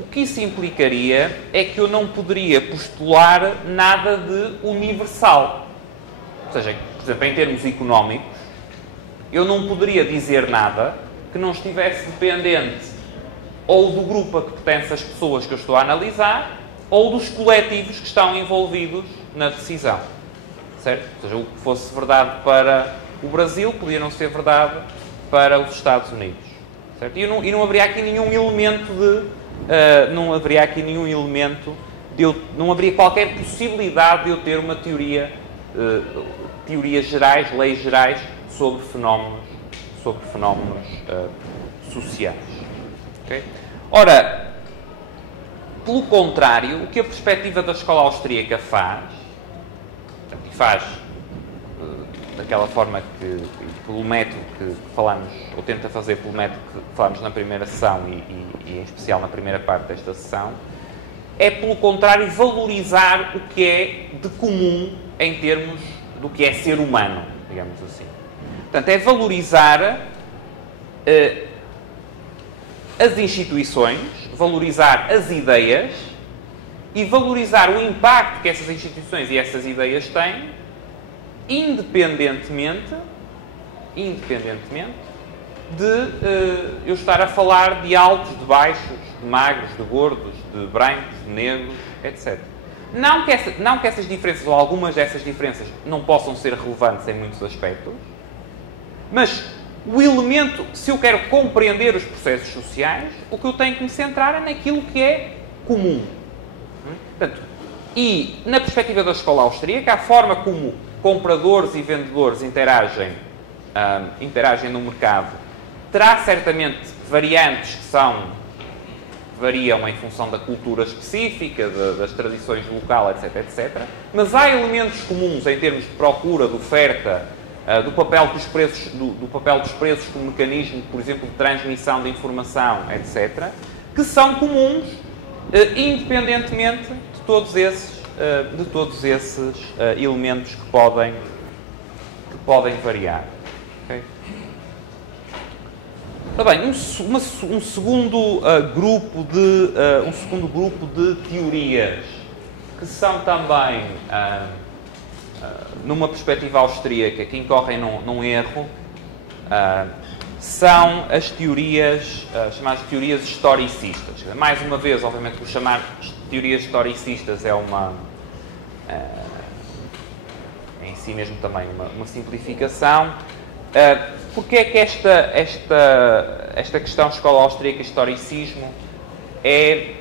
o que isso implicaria é que eu não poderia postular nada de universal. Ou seja, por exemplo, em termos económicos, eu não poderia dizer nada que não estivesse dependente ou do grupo a que pertence as pessoas que eu estou a analisar ou dos coletivos que estão envolvidos na decisão. Certo? Ou seja, o que fosse verdade para o Brasil podia não ser verdade para os Estados Unidos. Certo? E não haveria aqui nenhum elemento de... não haveria aqui nenhum elemento de não haveria qualquer possibilidade de eu ter uma teorias gerais, leis gerais sobre fenómenos sociais. Okay? Ora, pelo contrário, o que a perspectiva da escola austríaca faz, e faz daquela forma que, pelo método que falamos, ou tenta fazer pelo método que falamos na primeira sessão e em especial na primeira parte desta sessão, é, pelo contrário, valorizar o que é de comum em termos do que é ser humano, digamos assim. Portanto, é valorizar as instituições, valorizar as ideias e valorizar o impacto que essas instituições e essas ideias têm, independentemente de eu estar a falar de altos, de baixos, de magros, de gordos, de brancos, de negros, etc. Não que essas diferenças, ou algumas dessas diferenças, não possam ser relevantes em muitos aspectos, mas o elemento, se eu quero compreender os processos sociais, o que eu tenho que me centrar é naquilo que é comum. Portanto, e, na perspectiva da escola austríaca, a forma como compradores e vendedores interagem no mercado terá certamente variantes que variam em função da cultura específica, das tradições do local, etc, etc. Mas há elementos comuns em termos de procura, de oferta, do papel dos preços como mecanismo, por exemplo, de transmissão de informação, etc., que são comuns, independentemente de todos esses elementos que podem variar. Okay? Ora bem, um segundo grupo de teorias que são também, numa perspectiva austríaca, que incorrem num erro, são as teorias, chamadas teorias historicistas. Mais uma vez, obviamente, por chamar teorias historicistas é em si mesmo também uma simplificação. Porque é que esta questão escola austríaca, historicismo, é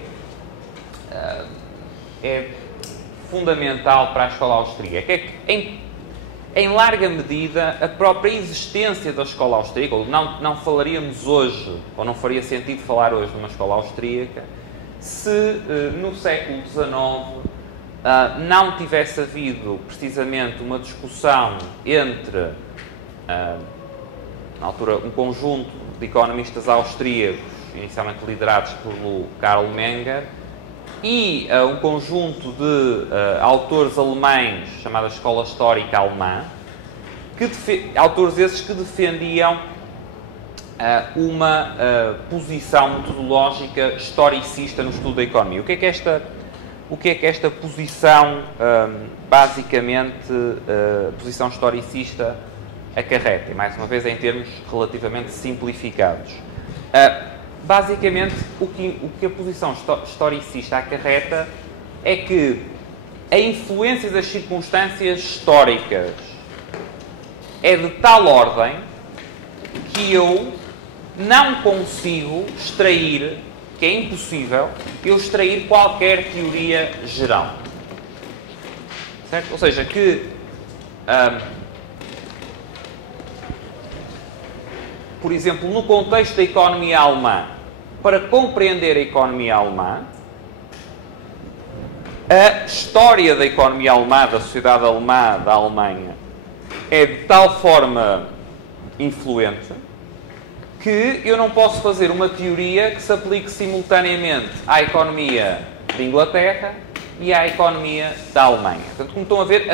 fundamental para a escola austríaca? É que, em larga medida, a própria existência da escola austríaca, ou não falaríamos hoje, ou não faria sentido falar hoje numa escola austríaca, se no século XIX não tivesse havido precisamente uma discussão entre, na altura, um conjunto de economistas austríacos, inicialmente liderados por Karl Menger, e um conjunto de autores alemães, chamada Escola Histórica Alemã, autores esses que defendiam uma posição metodológica historicista no estudo da economia. O que é que esta posição, basicamente, posição historicista, acarreta? E, mais uma vez, em termos relativamente simplificados. Basicamente, o que a posição historicista acarreta é que a influência das circunstâncias históricas é de tal ordem que eu não consigo extrair, que é impossível, eu extrair qualquer teoria geral. Certo? Ou seja, que por exemplo, no contexto da economia alemã, para compreender a economia alemã, a história da economia alemã, da sociedade alemã, da Alemanha, é de tal forma influente que eu não posso fazer uma teoria que se aplique simultaneamente à economia de Inglaterra e à economia da Alemanha. Portanto, como estão a ver, a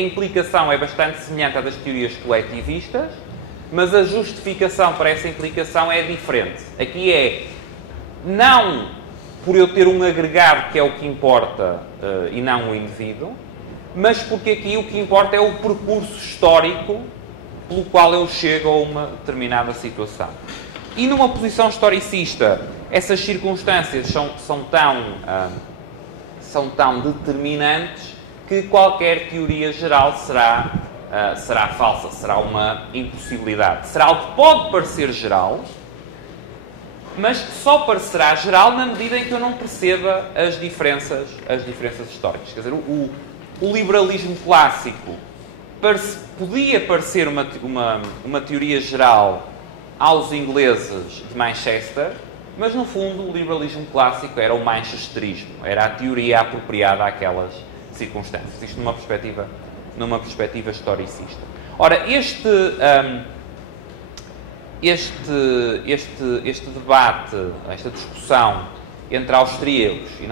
implicação é bastante semelhante à das teorias coletivistas, mas a justificação para essa implicação é diferente. Aqui é não por eu ter um agregado que é o que importa e não o indivíduo, mas porque aqui o que importa é o percurso histórico pelo qual eu chego a uma determinada situação. E numa posição historicista, essas circunstâncias são tão determinantes que qualquer teoria geral será falsa, será uma impossibilidade. Será algo que pode parecer geral, mas que só parecerá geral na medida em que eu não perceba as diferenças históricas. Quer dizer, o liberalismo clássico podia parecer uma teoria geral aos ingleses de Manchester, mas no fundo o liberalismo clássico era o manchesterismo, era a teoria apropriada àquelas circunstâncias. Isto numa perspectiva historicista. Ora, este debate, esta discussão entre austríacos, e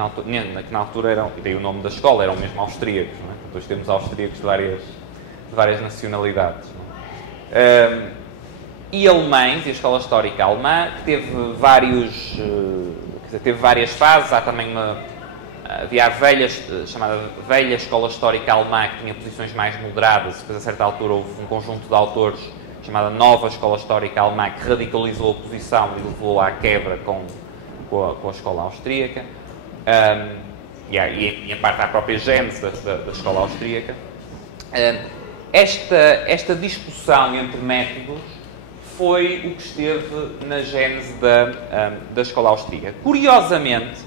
que na altura eram, e daí o nome da escola, eram mesmo austríacos, não é? Depois temos austríacos de várias nacionalidades, não é? E alemães, e a escola histórica alemã, que teve várias fases. Há também havia a chamada velha escola histórica alemã, que tinha posições mais moderadas. Depois, a certa altura, houve um conjunto de autores chamada nova escola histórica alemã, que radicalizou a posição e levou à quebra com a escola austríaca. E em parte à própria gênese da escola austríaca. Esta discussão entre métodos foi o que esteve na gênese da escola austríaca. Curiosamente,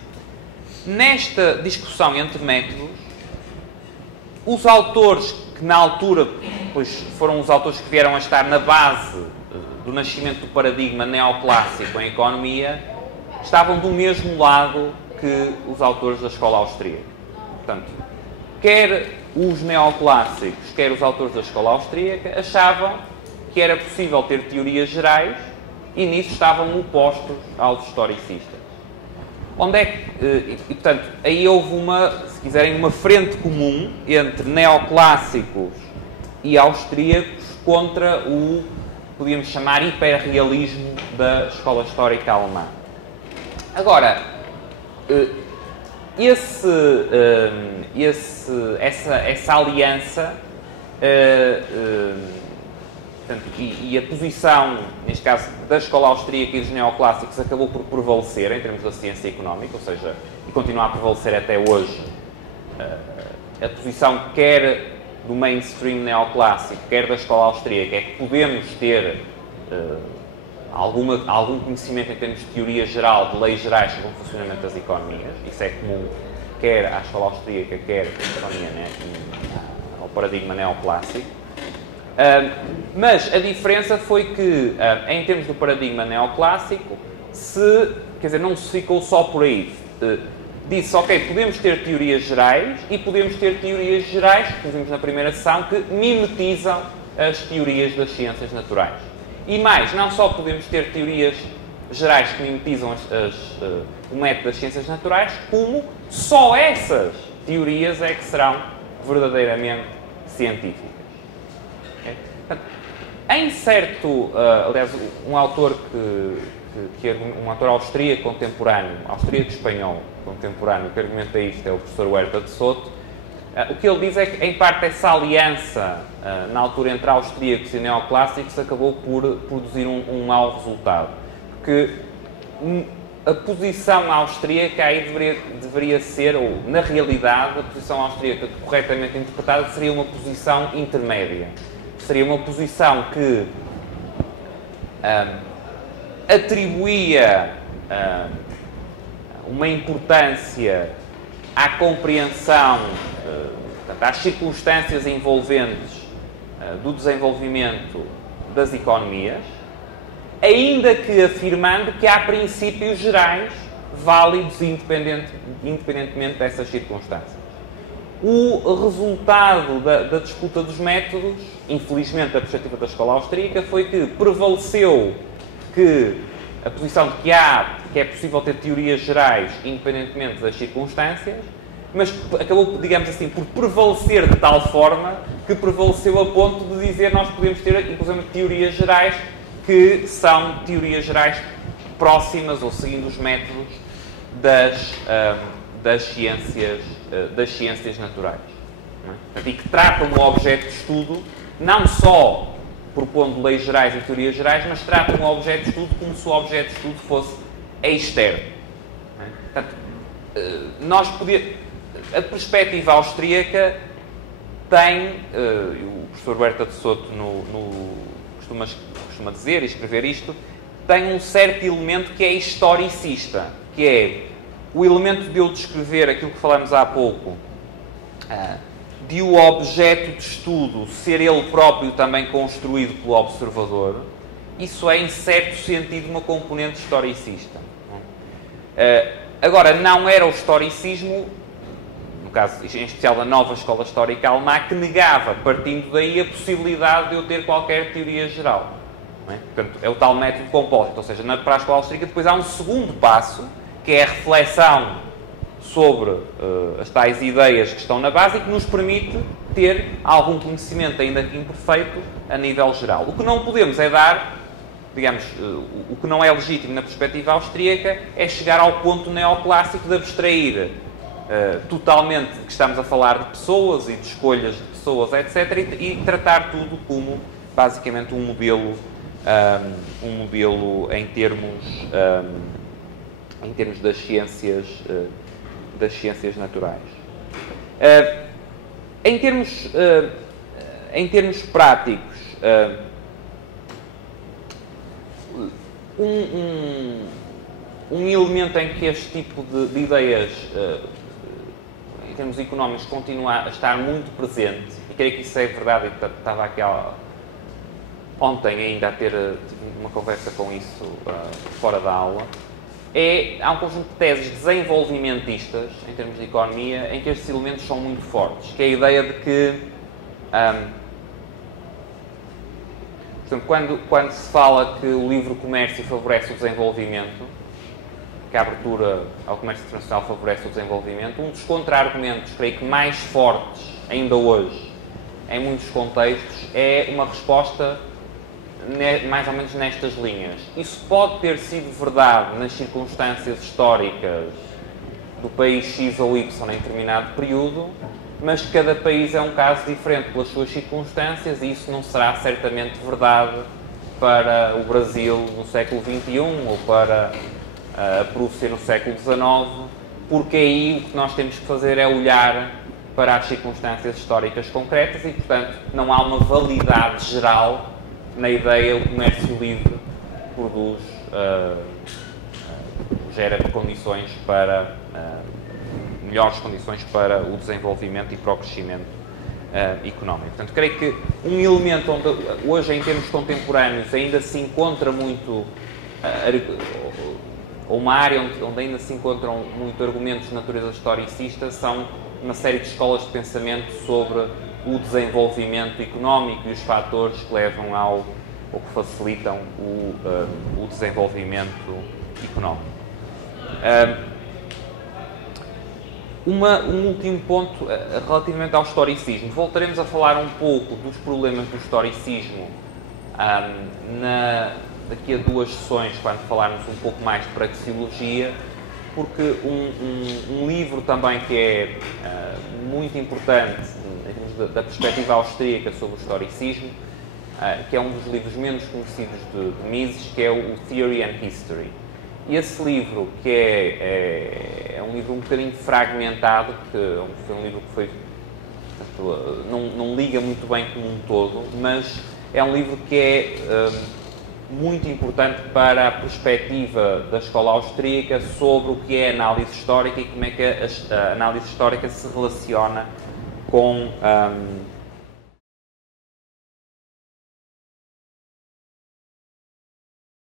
nesta discussão entre métodos, os autores que na altura pois, foram os autores que vieram a estar na base do nascimento do paradigma neoclássico em economia, estavam do mesmo lado que os autores da escola austríaca. Portanto, quer os neoclássicos, quer os autores da escola austríaca, achavam que era possível ter teorias gerais e nisso estavam opostos aos historicistas. Onde é que, portanto, aí houve se quiserem, uma frente comum entre neoclássicos e austríacos contra o, podíamos chamar, hiperrealismo da escola histórica alemã. Agora, essa aliança portanto, e a posição, neste caso, da escola austríaca e dos neoclássicos acabou por prevalecer em termos da ciência económica, ou seja, e continua a prevalecer até hoje. A posição quer do mainstream neoclássico, quer da escola austríaca, é que podemos ter algum conhecimento em termos de teoria geral, de leis gerais sobre o funcionamento das economias. Isso é comum quer à escola austríaca, quer à economia, ao paradigma neoclássico. Mas a diferença foi que, em termos do paradigma neoclássico, não se ficou só por aí. Disse, ok, podemos ter teorias gerais e podemos ter teorias gerais, que vimos na primeira sessão, que mimetizam as teorias das ciências naturais. E mais, não só podemos ter teorias gerais que mimetizam o método das ciências naturais, como só essas teorias é que serão verdadeiramente científicas. Em certo, aliás, um autor um autor austríaco contemporâneo, austríaco-espanhol contemporâneo, que argumenta isto é o professor Huerta de Soto. O que ele diz é que, em parte, essa aliança, na altura, entre austríacos e neoclássicos, acabou por produzir um mau resultado. Porque a posição austríaca aí deveria ser, ou, na realidade, a posição austríaca corretamente interpretada seria uma posição intermédia. Seria uma posição que atribuía uma importância à compreensão, às circunstâncias envolventes do desenvolvimento das economias, ainda que afirmando que há princípios gerais válidos independentemente dessas circunstâncias. O resultado da disputa dos métodos, infelizmente da perspectiva da escola austríaca, foi que prevaleceu que a posição de que é possível ter teorias gerais independentemente das circunstâncias, mas acabou, digamos assim, por prevalecer de tal forma que prevaleceu a ponto de dizer nós podemos ter, inclusive, teorias gerais que são teorias gerais próximas ou seguindo os métodos das ciências naturais. Não é? E que tratam o objeto de estudo não só propondo leis gerais e teorias gerais, mas tratam o objeto de estudo como se o objeto de estudo fosse externo. Não é? Portanto, a perspectiva austríaca tem, o professor Berta de Soto costuma dizer e escrever isto, tem um certo elemento que é historicista, que é o elemento de eu descrever aquilo que falamos há pouco, de o objeto de estudo ser ele próprio também construído pelo observador. Isso é, em certo sentido, uma componente historicista. Agora, não era o historicismo, no caso, em especial da nova escola histórica alemã, que negava, partindo daí, a possibilidade de eu ter qualquer teoria geral. Não é? Portanto, é o tal método compósito. Ou seja, para a escola austríaca, depois há um segundo passo, que é a reflexão sobre as tais ideias que estão na base e que nos permite ter algum conhecimento, ainda que imperfeito, a nível geral. O que não podemos é dar, digamos, o que não é legítimo na perspectiva austríaca é chegar ao ponto neoclássico de abstrair totalmente que estamos a falar de pessoas e de escolhas de pessoas, etc., e tratar tudo como, basicamente, um modelo em termos das ciências naturais. Em termos práticos, um elemento em que este tipo de ideias, em termos económicos, continua a estar muito presente, e creio que isso é verdade, e estava aqui ontem ainda a ter uma conversa com isso fora da aula, há um conjunto de teses desenvolvimentistas, em termos de economia, em que estes elementos são muito fortes, que é a ideia de que, portanto, quando se fala que o livre comércio favorece o desenvolvimento, que a abertura ao comércio internacional favorece o desenvolvimento, um dos contra-argumentos, creio que mais fortes ainda hoje, em muitos contextos, é uma resposta mais ou menos nestas linhas. Isso pode ter sido verdade nas circunstâncias históricas do país X ou Y em determinado período, mas cada país é um caso diferente pelas suas circunstâncias e isso não será certamente verdade para o Brasil no século XXI ou para a Prússia no século XIX, porque aí o que nós temos que fazer é olhar para as circunstâncias históricas concretas e, portanto, não há uma validade geral na ideia o comércio livre produz, gera condições para, melhores condições para o desenvolvimento e para o crescimento económico. Portanto, creio que um elemento onde hoje, em termos contemporâneos, ainda se encontra muito, ou uma área onde ainda se encontram muito argumentos de natureza historicista, são uma série de escolas de pensamento sobre o desenvolvimento económico e os fatores que levam ou que facilitam o desenvolvimento económico. Um último ponto relativamente ao historicismo. Voltaremos a falar um pouco dos problemas do historicismo daqui a 2 sessões, quando falarmos um pouco mais de praxeologia, porque um livro também que é muito importante da perspectiva austríaca sobre o historicismo, que é um dos livros menos conhecidos de Mises, que é o Theory and History. E esse livro, que é um livro um bocadinho fragmentado, porque foi um livro que foi, portanto, não liga muito bem como um todo, mas é um livro que é muito importante para a perspectiva da escola austríaca sobre o que é análise histórica e como é que a análise histórica se relaciona com